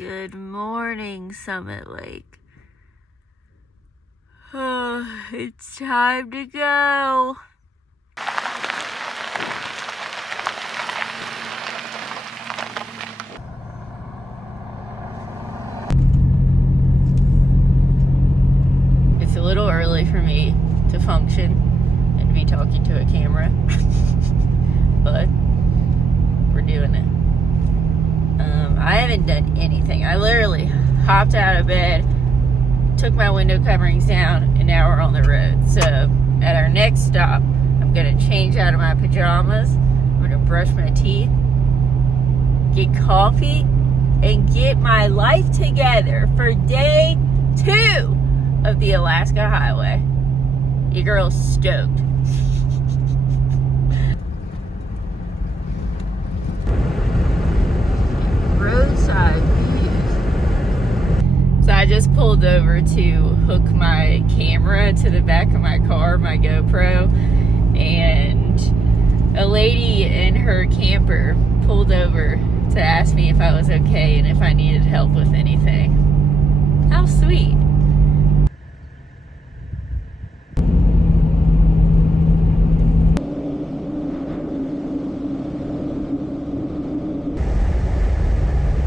Good morning, Summit Lake. Oh, it's time to go. It's a little early for me to function and be talking to a camera, but we're doing it. I haven't done anything. I literally hopped out of bed, took my window coverings down, and now we're on the road. So at our next stop, I'm gonna change out of my pajamas, I'm gonna brush my teeth, get coffee, and get my life together for day 2 of the Alaska Highway. Your girl's stoked. Roadside views. So I just pulled over to hook my camera to the back of my car, my GoPro, and a lady in her camper pulled over to ask me if I was okay and if I needed help with anything. How sweet.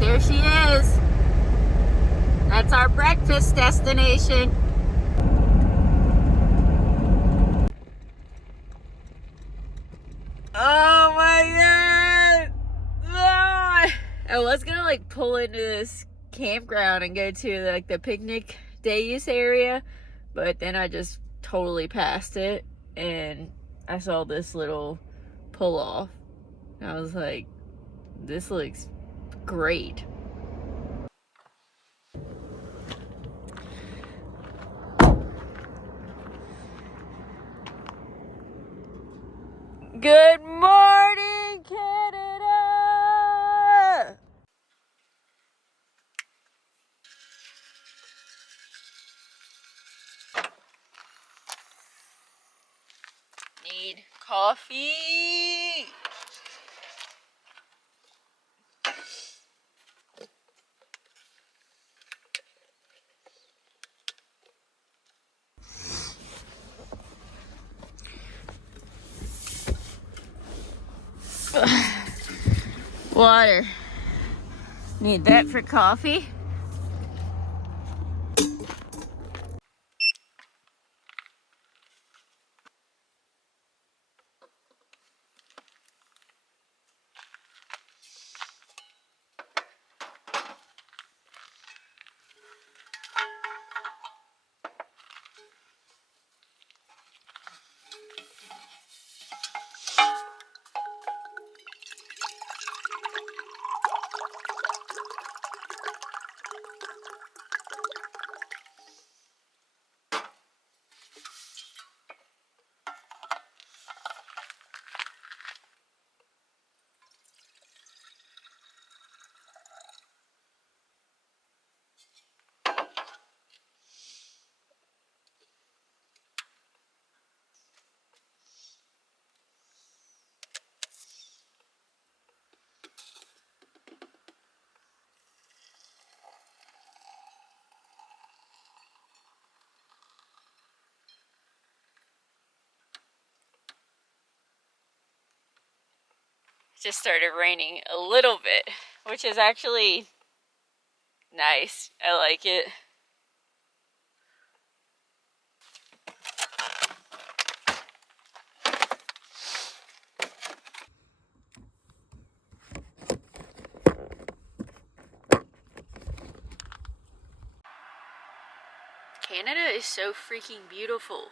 There she is. That's our breakfast destination. Oh my god! Ah! I was gonna pull into this campground and go to the picnic day use area, but then I just totally passed it and I saw this little pull off. And I was like, this looks great. Good morning, Canada! Need coffee! Water. Need that for coffee. Just started raining a little bit, which is actually nice. I like it. Canada is so freaking beautiful.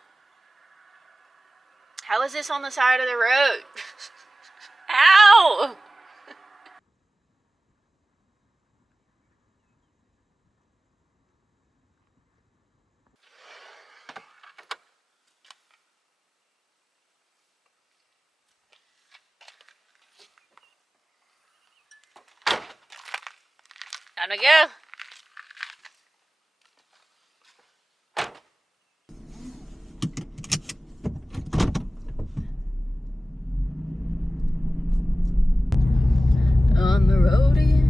How is this on the side of the road? Ow! Time to go. On the road again.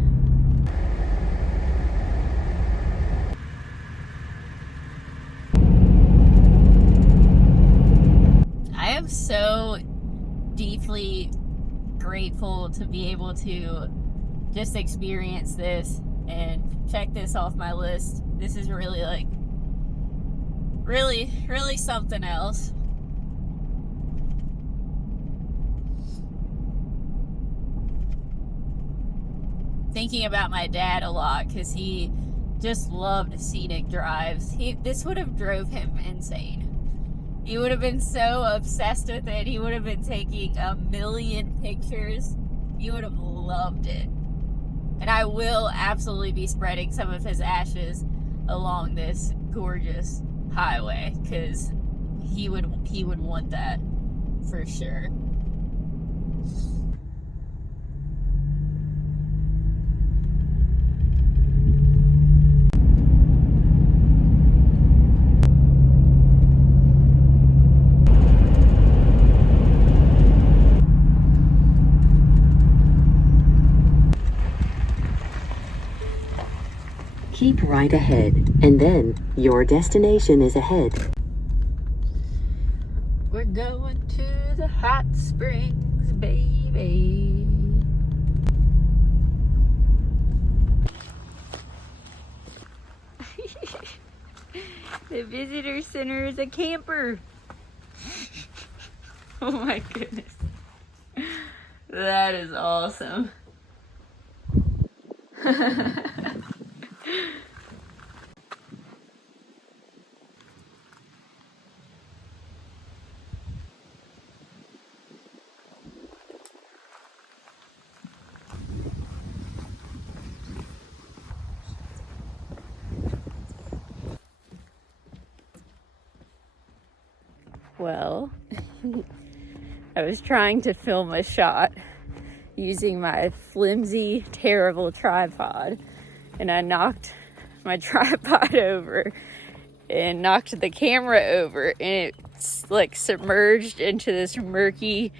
so deeply grateful to be able to just experience this and check this off my list. This is really like, really something else. Thinking about my dad a lot because he just loved scenic drives. This would have drove him insane. He would have been so obsessed with it. He would have been taking a million pictures. He would have loved it. And I will absolutely be spreading some of his ashes along this gorgeous highway because he would want that for sure. Keep right ahead, and then your destination is ahead. We're going to the hot springs, baby. The visitor center is a camper. Oh my goodness. That is awesome. Well, I was trying to film a shot using my flimsy, terrible tripod, and I knocked my tripod over and knocked the camera over, and it's like submerged into this murky,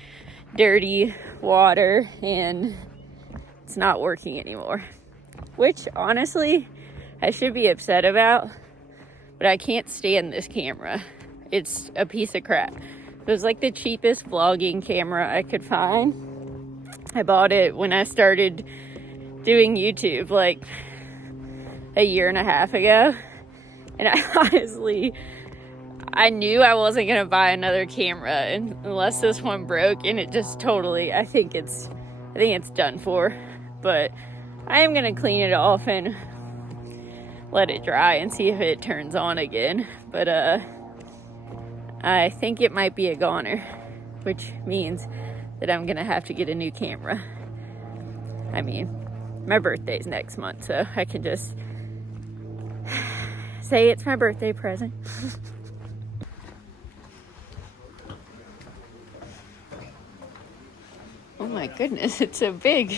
dirty water, and it's not working anymore. Which, honestly, I should be upset about, but I can't stand this camera. It's a piece of crap. It was like the cheapest vlogging camera I could find. I bought it when I started doing YouTube like a year and a half ago. And I knew I wasn't going to buy another camera unless this one broke, and it just totally, I think it's done for. But I am going to clean it off and let it dry and see if it turns on again. But I think it might be a goner, which means that I'm gonna have to get a new camera. I mean, my birthday's next month, so I can just say it's my birthday present. Oh my goodness, it's so big.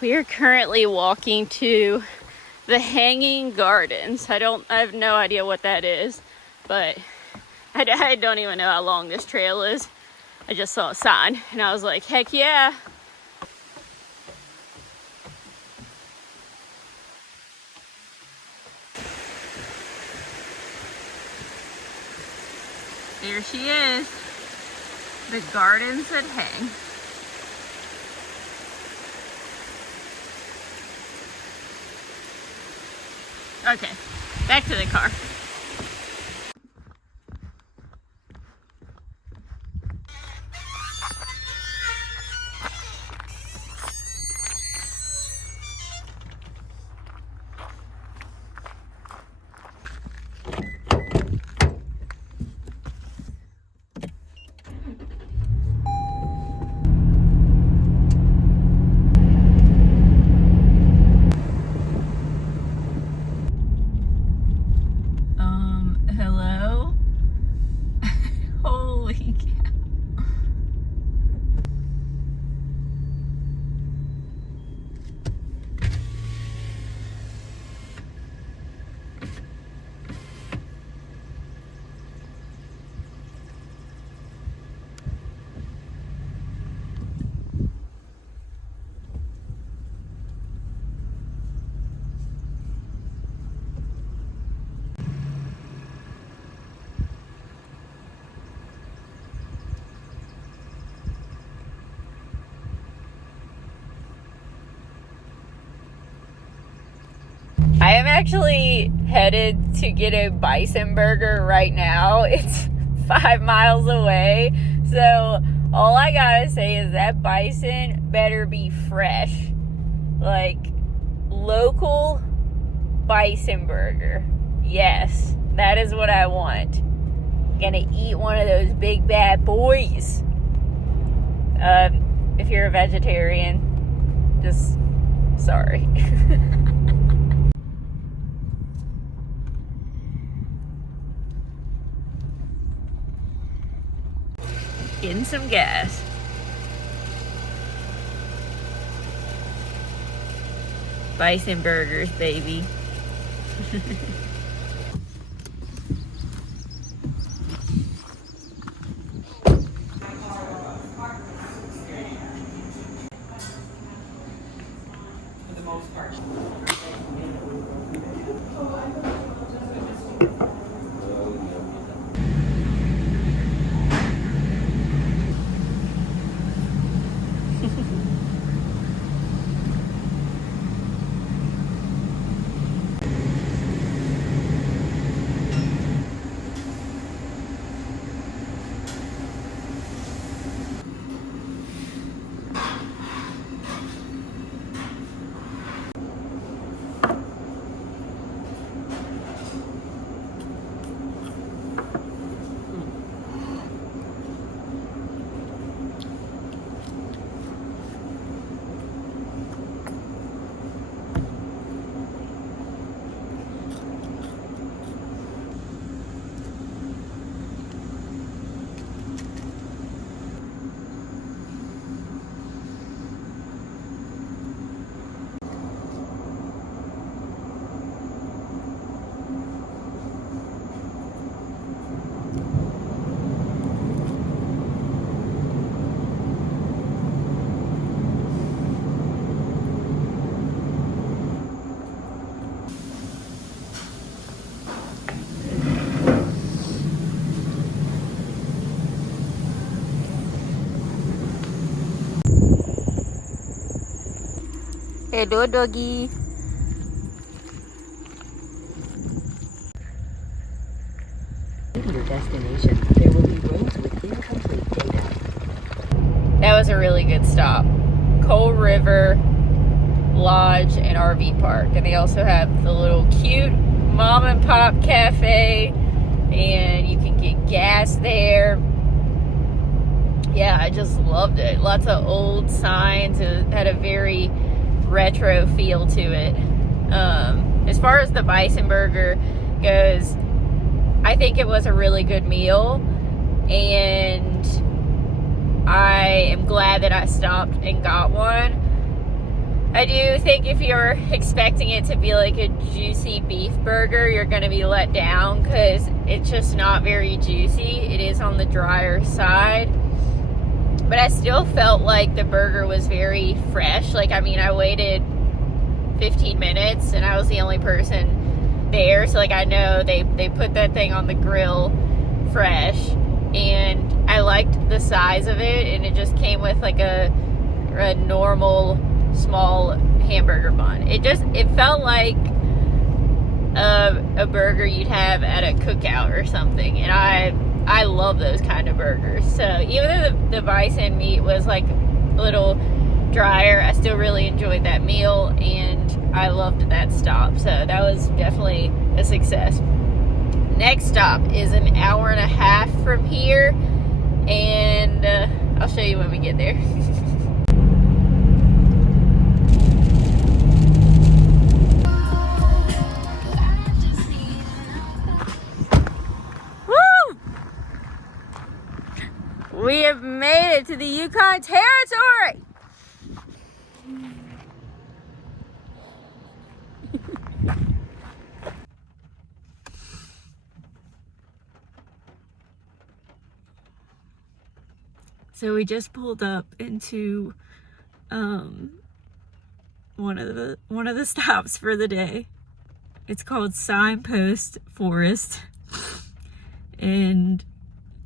We are currently walking to the Hanging Gardens. I have no idea what that is, but I don't even know how long this trail is. I just saw a sign and I was like, heck yeah. There she is, the gardens that hang. Okay, back to the car. actually headed to get a bison burger right now. It's 5 miles away. So all I gotta say is that bison better be fresh. Like, local bison burger. Yes, that is what I want. Gonna eat one of those big bad boys. If you're a vegetarian, just sorry. Getting some gas. Bison burgers, baby. Hello, doggy. To your destination, there will be roads with incomplete data. That was a really good stop. Coal River Lodge and RV Park. And they also have the little cute mom and pop cafe. And you can get gas there. Yeah, I just loved it. Lots of old signs. It had a very retro feel to it. As far as the bison burger goes, I think it was a really good meal, and I am glad that I stopped and got one. I do think if you're expecting it to be like a juicy beef burger, you're going to be let down because it's just not very juicy. It is on the drier side. But I still felt like the burger was very fresh. Like, I mean, I waited 15 minutes and I was the only person there. So, like, I know they put that thing on the grill fresh. And I liked the size of it. And it just came with, like, a normal, small hamburger bun. It felt like a burger you'd have at a cookout or something. And I love those kind of burgers. So even though the bison meat was like a little drier, I still really enjoyed that meal, and I loved that stop. So that was definitely a success. Next stop is an hour and a half from here, and I'll show you when we get there. We have made it to the Yukon Territory! So we just pulled up into one of the stops for the day. It's called Signpost Forest. And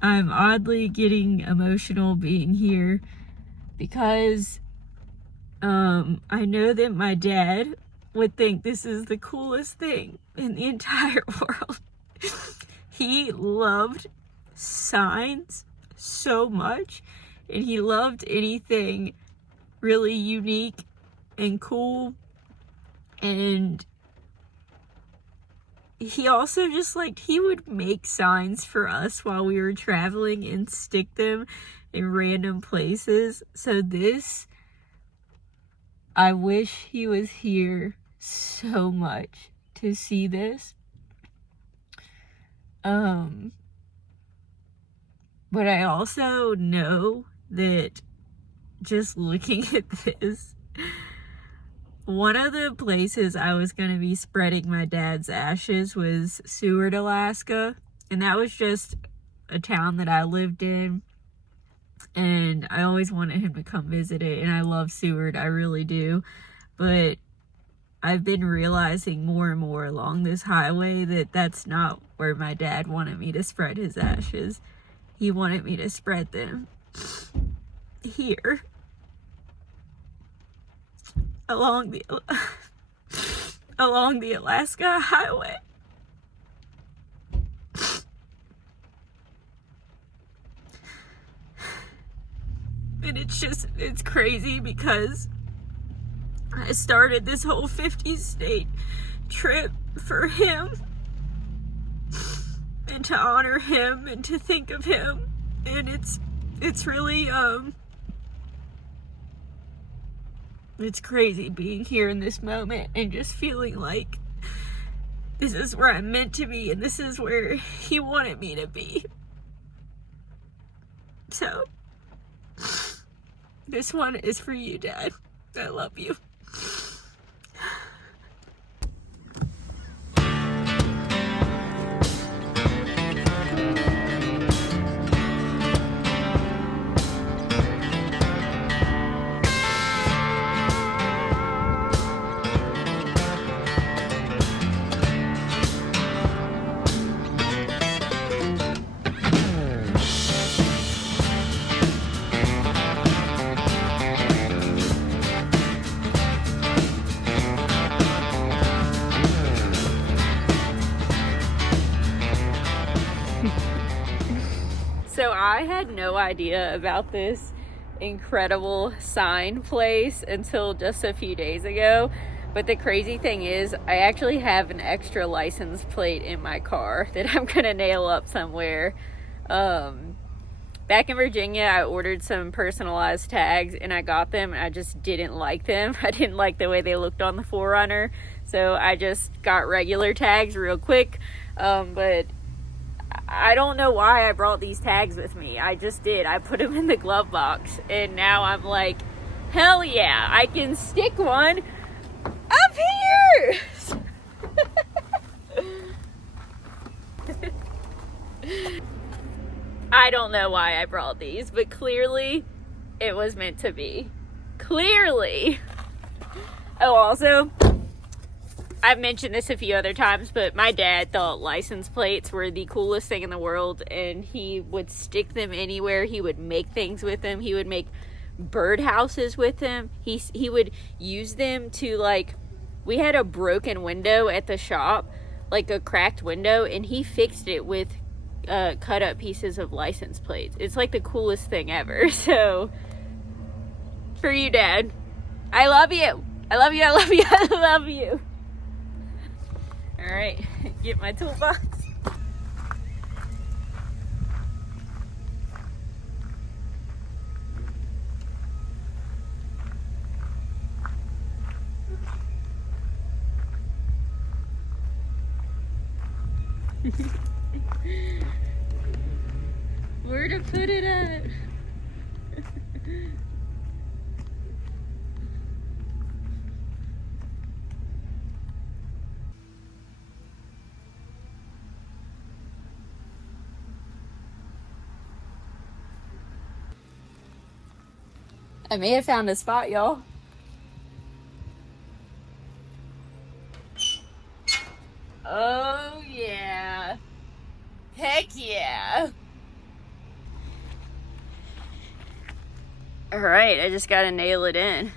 I'm oddly getting emotional being here because I know that my dad would think this is the coolest thing in the entire world. He loved signs so much, and he loved anything really unique and cool. And he also just like, he would make signs for us while we were traveling and stick them in random places. So this, I wish he was here so much to see this. But I also know that just looking at this, one of the places I was going to be spreading my dad's ashes was Seward, Alaska. And that was just a town that I lived in. And I always wanted him to come visit it. And I love Seward, I really do. But I've been realizing more and more along this highway that that's not where my dad wanted me to spread his ashes. He wanted me to spread them here. Along the Alaska highway. And it's crazy because I started this whole 50 state trip for him and to honor him and to think of him. And it's really it's crazy being here in this moment and just feeling like this is where I'm meant to be and this is where he wanted me to be. So this one is for you, Dad. I love you. So I had no idea about this incredible sign place until just a few days ago. But the crazy thing is, I actually have an extra license plate in my car that I'm gonna nail up somewhere. Back in Virginia, I ordered some personalized tags and I got them and I just didn't like them. I didn't like the way they looked on the 4Runner. So I just got regular tags real quick. But I don't know why I brought these tags with me. I just did. I put them in the glove box. And now I'm like, hell yeah, I can stick one up here. I don't know why I brought these, but clearly it was meant to be. Clearly. Oh, also, I've mentioned this a few other times, but my dad thought license plates were the coolest thing in the world, and he would stick them anywhere. He would make things with them. He would make birdhouses with them. He would use them to, like, we had a broken window at the shop, like a cracked window, and he fixed it with cut up pieces of license plates. It's like the coolest thing ever. So, for you, Dad, I love you. I love you. I love you. I love you. All right, get my toolbox. Where to put it at? I may have found a spot, y'all. Oh, yeah. Heck yeah. All right, I just gotta nail it in.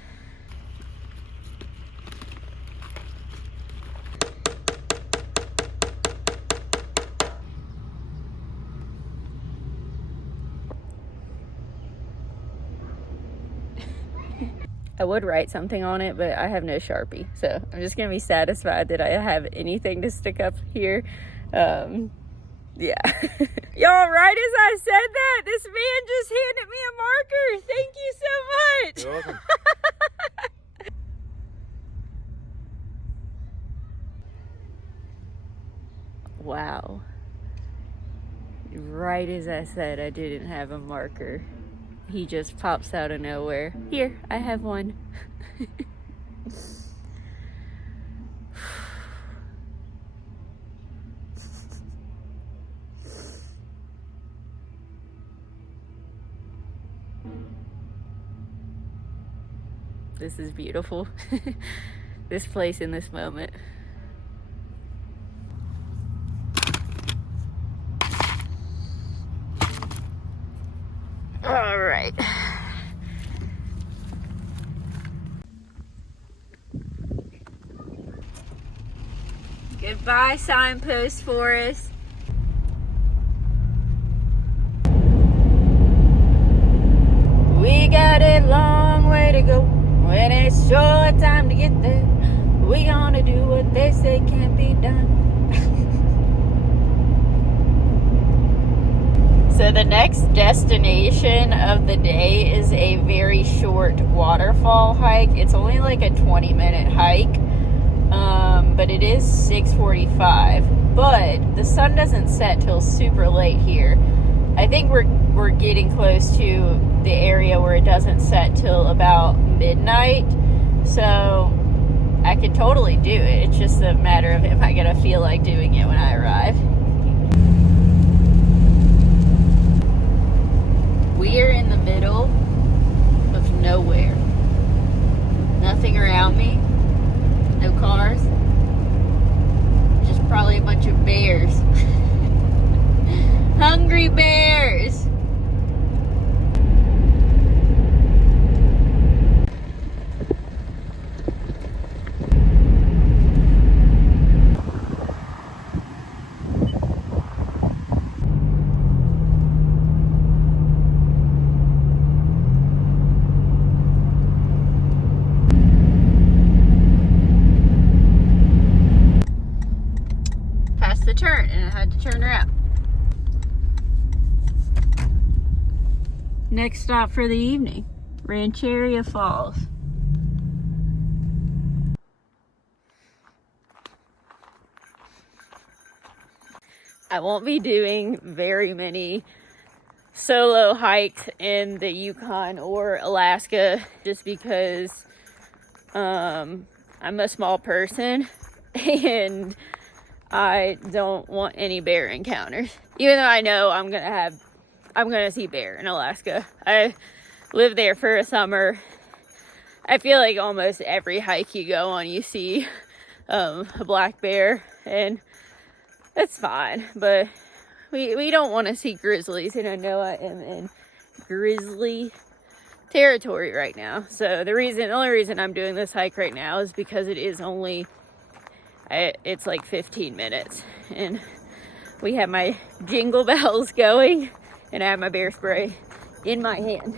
I would write something on it, but I have no Sharpie. So I'm just going to be satisfied that I have anything to stick up here. Yeah. Y'all, right as I said that, this man just handed me a marker. Thank you so much. You're welcome. Wow. Right as I said I didn't have a marker, he just pops out of nowhere. Here, I have one. This is beautiful. This place in this moment. All right. Goodbye, signpost forest. We got a long way to go. When it's short time to get there, we gonna do what they say can't be done. So the next destination of the day is a very short waterfall hike. It's only like a 20-minute hike, but it is 6:45. But the sun doesn't set till super late here. I think we're getting close to the area where it doesn't set till about midnight. So I could totally do it. It's just a matter of am I gonna feel like doing it when I arrive. We are in the middle of nowhere. Nothing around me. No cars. Just probably a bunch of bears. Hungry bears. The turn and I had to turn around. Next stop for the evening, Rancheria Falls. I won't be doing very many solo hikes in the Yukon or Alaska just because I'm a small person and I don't want any bear encounters. Even though I know I'm gonna see bear in Alaska. I lived there for a summer. I feel like almost every hike you go on, you see a black bear, and that's fine. But we don't want to see grizzlies, and I know I am in grizzly territory right now. So the only reason I'm doing this hike right now is because it is only. It's like 15 minutes and we have my jingle bells going and I have my bear spray in my hand.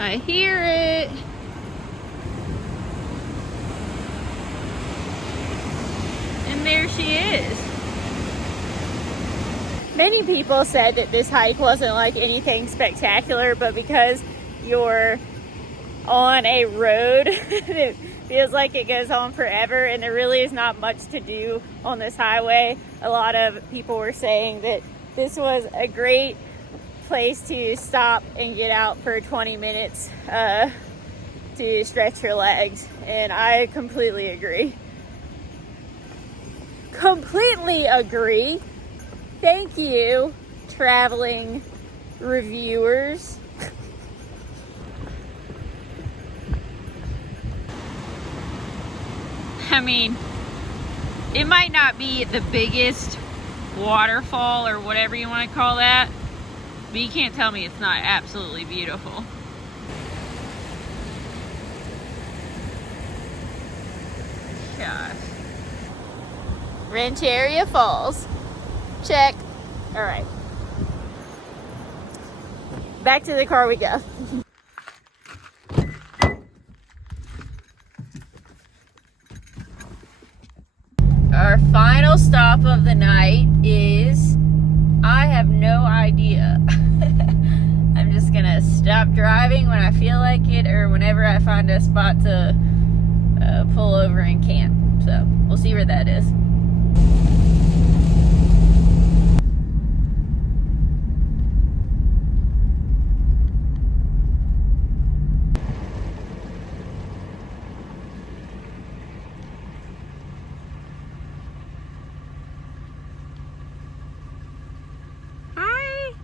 I hear it. And there she is. Many people said that this hike wasn't like anything spectacular, but because you're on a road that feels like it goes on forever and there really is not much to do on this highway, a lot of people were saying that this was a great place to stop and get out for 20 minutes to stretch your legs, and I completely agree. Completely agree. Thank you, traveling reviewers. I mean, it might not be the biggest waterfall or whatever you want to call that, but you can't tell me it's not absolutely beautiful. Rancheria Falls. Check. All right. Back to the car we go. Our final stop of the night is, I have no idea. I'm just gonna stop driving when I feel like it, or whenever I find a spot to pull over and camp. So we'll see where that is. Hi.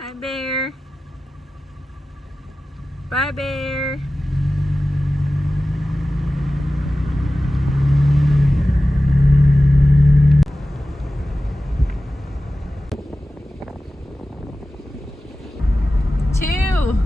Hi, Bear. Bye, Bear. Two.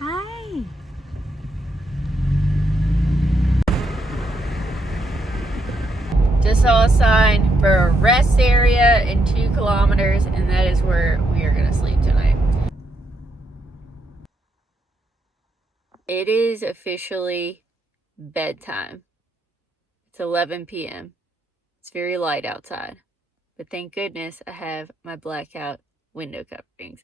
Hi. Just saw a sign for a rest area in 2 kilometers, and that is where we are gonna sleep tonight. It is officially bedtime. It's 11 p.m. It's very light outside, but thank goodness I have my blackout window coverings.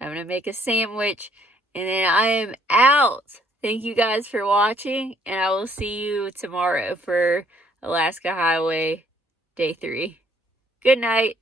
I'm gonna make a sandwich, and then I am out. Thank you guys for watching, and I will see you tomorrow for Alaska Highway Day 3. Good night.